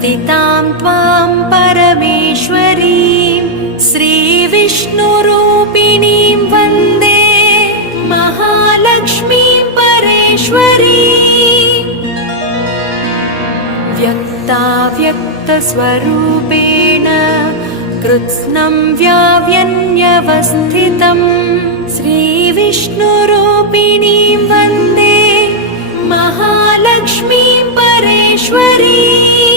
स्थितां त्वां परमेश्वरीं श्रीविष्णुरूपिणीं वन्दे महालक्ष्मीं परेश्वरीं व्यक्ताव्यक्तस्वरूपेण कृत्स्नं व्याव्यन्यवस्थितं श्रीविष्णुरूपिणीं वन्दे महालक्ष्मीं परेश्वरीं